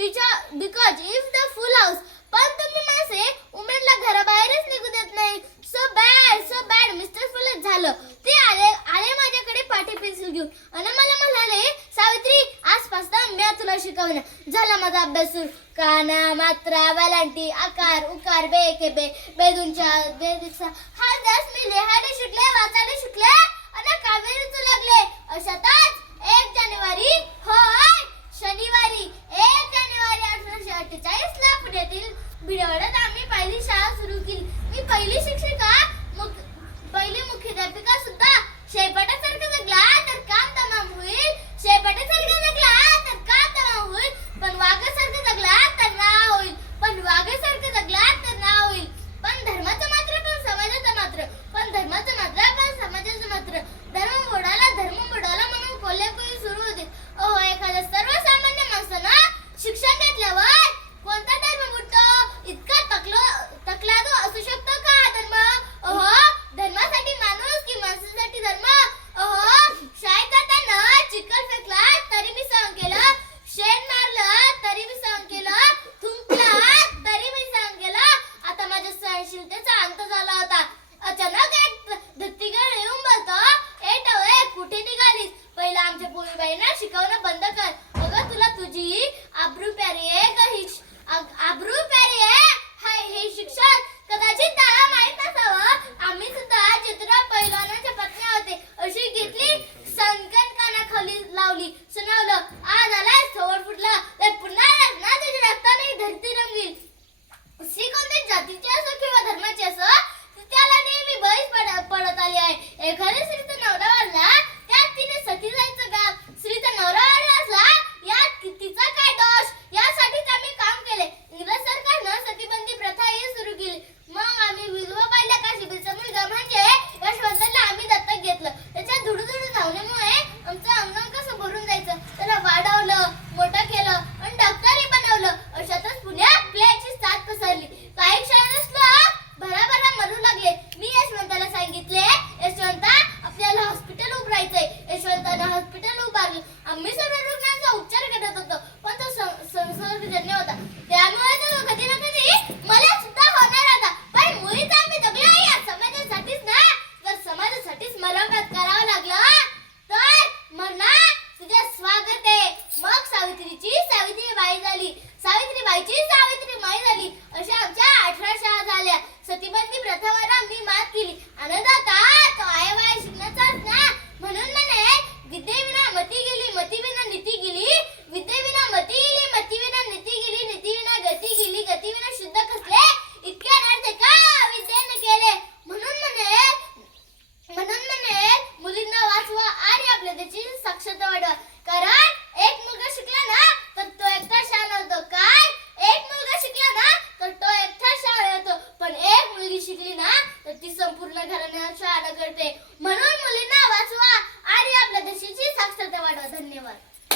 Because if the full house पण तुम्ही मासे उमेनला घराबाहेरच निघू देत नाही. So bad so bad mister फुलच झालं. ते आले आले माझ्याकडे पाठी पेन्सिल घेऊन. आणि मला म्हणाले सावित्री आजपासून मी तुला शिकवणार. झाला माझा अभ्यास सुरू. काना मात्रा वेलांटी आकार उकार बे के बे बेदूंच्या बे हा दस मी लिहायला शिकले वाचायला शिकले आणि कावेरीच लागले. अशा तर धर्माचं मात्र पण समाजाचं मात्र. धर्म बुडाला धर्म बुडाला म्हणून कोल्हापुरी सुरू होते. अहो एखाद्या सर्वसामान्य माणसानं शिक्षण घेतल्यावर कोणता धर्म बुडतो इतका तकलो तो असू शकतो का हा धर्म? ओहो धर्मासाठी माणूस की माणसासाठी धर्म? ओहो शाळेत जाताना चिखल फेकला तरी मी सहन केलं शेण मारलं तरी मी सहन केलं थुंकला तरी मी सहन केलं. आता माझ्या सहनशीलतेचा अंत झाला. त्यांना शिकवणं बंद कर. अगं तुला तुझी आब्रू प्यारी आहे का ही आब्रू प्यारी आहे? हाय हे शिक्षण. कदाचित त्याला माहीत नसावं. आम्ही सुद्धा चित्रा पैलवानाच्या पत्नी होते. अशी घेतली संकन काना खाली लावली. सुनावलं आज आलाय सवड फुटला. ते पुन्हा ना तुझी रक्ताने? धरती रंगली सी कोणते जातीचे असो किंवा धर्माचे असो त्याला नेहमी बळीच पडत आली आहे. एखाद्या दक्षता वाढवा कारण एक मुलगा शिकला ना तर तो एकटा शाळा होतो. काय? एक मुलगा शिकला ना तर तो एकटा शाळा होतो. पण एक मुलगी शिकली ना तर ती संपूर्ण घराण्याला शाळा करते.